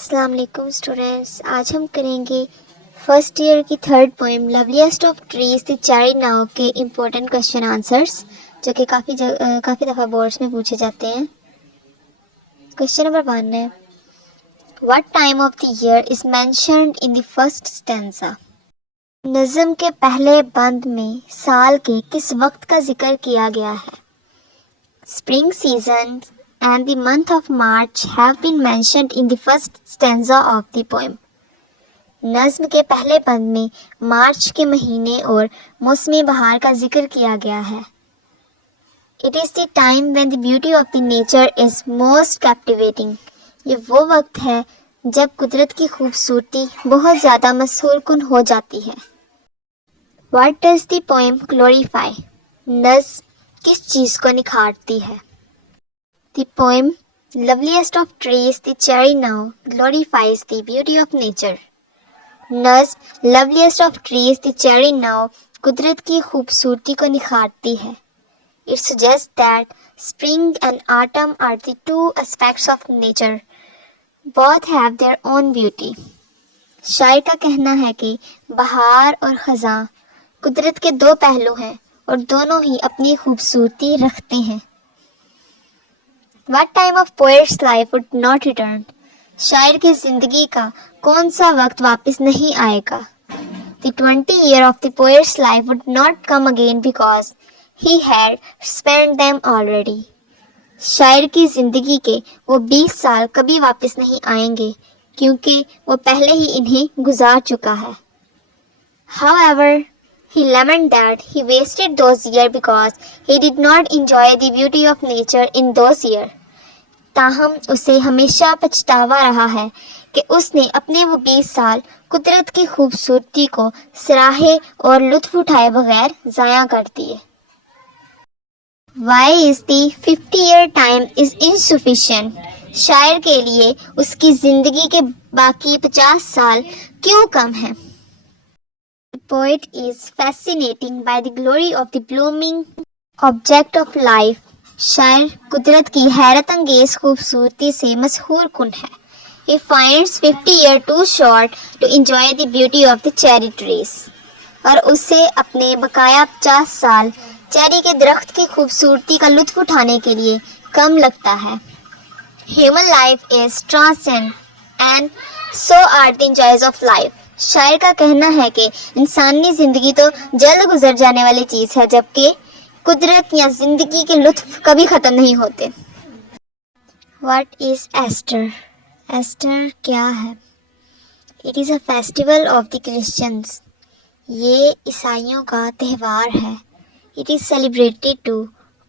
السلام علیکم اسٹوڈینٹس، آج ہم کریں گے فرسٹ ایئر کی third poem loveliest of trees the cherry now کے امپورٹنٹ کوشچن آنسرس جو کہ کافی دفعہ بورڈس میں پوچھے جاتے ہیں۔ کوشچن نمبر 1 ہے what time of the year is mentioned in the first stanza? نظم کے پہلے بند میں سال کے کس وقت کا ذکر کیا گیا ہے؟ Spring season and the month of March have been mentioned in the first stanza of the poem. نظم کے پہلے بند میں مارچ کے مہینے اور موسم بہار کا ذکر کیا گیا ہے۔ It is the time when the beauty of the nature is most captivating. یہ وہ وقت ہے جب قدرت کی خوبصورتی بہت زیادہ مسحور کن ہو جاتی ہے۔ What does the poem glorify? نظم کس چیز کو نکھارتی ہے؟ The poem Loveliest of Trees the Cherry Now glorifies the beauty of nature. نظم Loveliest of Trees the Cherry Now قدرت کی خوبصورتی کو نکھارتی ہے۔ It suggests that spring and autumn are the two aspects of nature. Both have their own beauty. شاعر کا کہنا ہے کہ بہار اور خزاں قدرت کے دو پہلو ہیں اور دونوں ہی اپنی خوبصورتی رکھتے ہیں۔ What time of poet's life would not return? شاعر کی زندگی کا کون سا وقت واپس نہیں آئے گا؟ The 20 year of the poet's life would not come again because he had spent them already. شاعر کی زندگی کے وہ 20 سال کبھی واپس نہیں آئیں گے کیونکہ وہ پہلے ہی انہیں گزار چکا ہے۔ However, he lamented that he wasted those years because he did not enjoy the beauty of nature in those years. تاہم اسے ہمیشہ پچھتاوا رہا ہے کہ اس نے اپنے وہ 20 سال قدرت کی خوبصورتی کو سراہے اور لطف اٹھائے بغیر ضائع کر دیے۔ Why is the 50-year time is insufficient? شاعر کے لیے اس کی زندگی کے باقی 50 سال کیوں کم ہیں؟ The poet is fascinating by the glory of the blooming object of life. شاعر قدرت کی حیرت انگیز خوبصورتی سے مسحور کن ہے۔ He finds 50 years too short to enjoy the beauty of the cherry trees. اور اسے اپنے بقایا 50 سال چیری کے درخت کی خوبصورتی کا لطف اٹھانے کے لیے کم لگتا ہے۔ Human life is transient and so are the enjoys of life. شاعر کا کہنا ہے کہ انسانی زندگی تو جلد گزر جانے والی چیز ہے جبکہ قدرت یا زندگی کے لطف کبھی ختم نہیں ہوتے۔ What is Easter? Easter کیا ہے؟ It is a festival of the Christians. یہ عیسائیوں کا تہوار ہے۔ It is celebrated to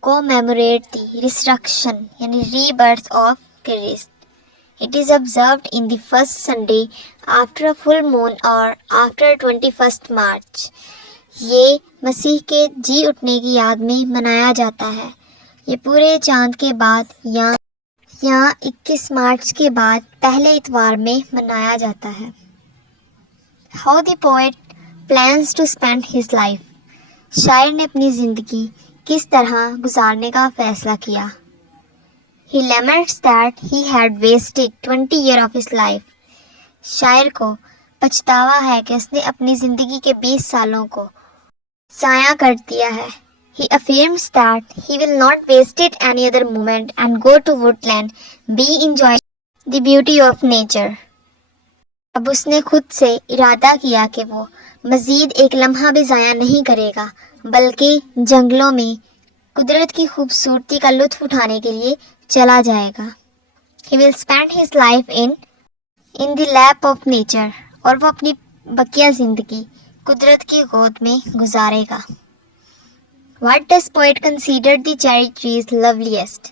commemorate the resurrection یعنی rebirth of Christ. It is observed in the first Sunday after a full moon or after 21st March. یہ مسیح کے جی اٹھنے کی یاد میں منایا جاتا ہے۔ یہ پورے چاند کے بعد یا 21 مارچ کے بعد پہلے اتوار میں منایا جاتا ہے۔ How the poet plans to spend his life. شاعر نے اپنی زندگی کس طرح گزارنے کا فیصلہ کیا۔ He laments that he had wasted 20 years of his life. شاعر کو پچھتاوا ہے کہ اس نے اپنی زندگی کے 20 سالوں کو ضائع کر دیا ہے۔ He affirms that he will not waste it any other moment and go to woodland, be enjoying the beauty of nature. اب اس نے خود سے ارادہ کیا کہ وہ مزید ایک لمحہ بھی ضائع نہیں کرے گا بلکہ جنگلوں میں قدرت کی خوبصورتی کا لطف اٹھانے کے لیے چلا جائے گا۔ He will spend his life in the lap of nature. اور وہ اپنی بقیہ زندگی قدرت کی گود میں گزارے گا۔ What does poet consider the cherry trees loveliest?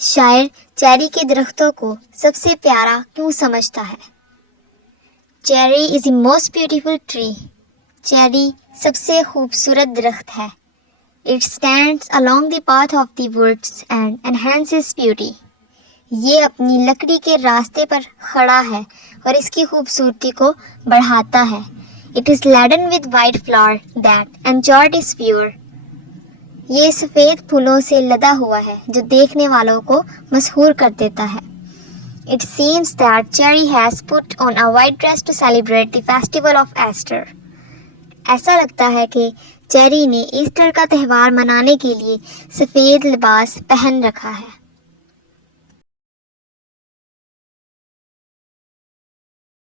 شاعر چیری کے درختوں کو سب سے پیارا کیوں سمجھتا ہے؟ Cherry is the most beautiful tree. Cherry سب سے خوبصورت درخت ہے۔ It stands along the path of the woods and enhances beauty. یہ اپنی لکڑی کے راستے پر کھڑا ہے اور اس کی خوبصورتی کو بڑھاتا ہے۔ It is laden with white flower that enchant its viewer. یہ سفید پھولوں سے لدا ہوا ہے جو دیکھنے والوں کو مسحور کر دیتا ہے۔ It seems that Cherry has put on a white dress to celebrate the festival of Easter. ایسا لگتا ہے کہ چیری نے ایسٹر کا تہوار منانے کے لیے سفید لباس پہن رکھا ہے.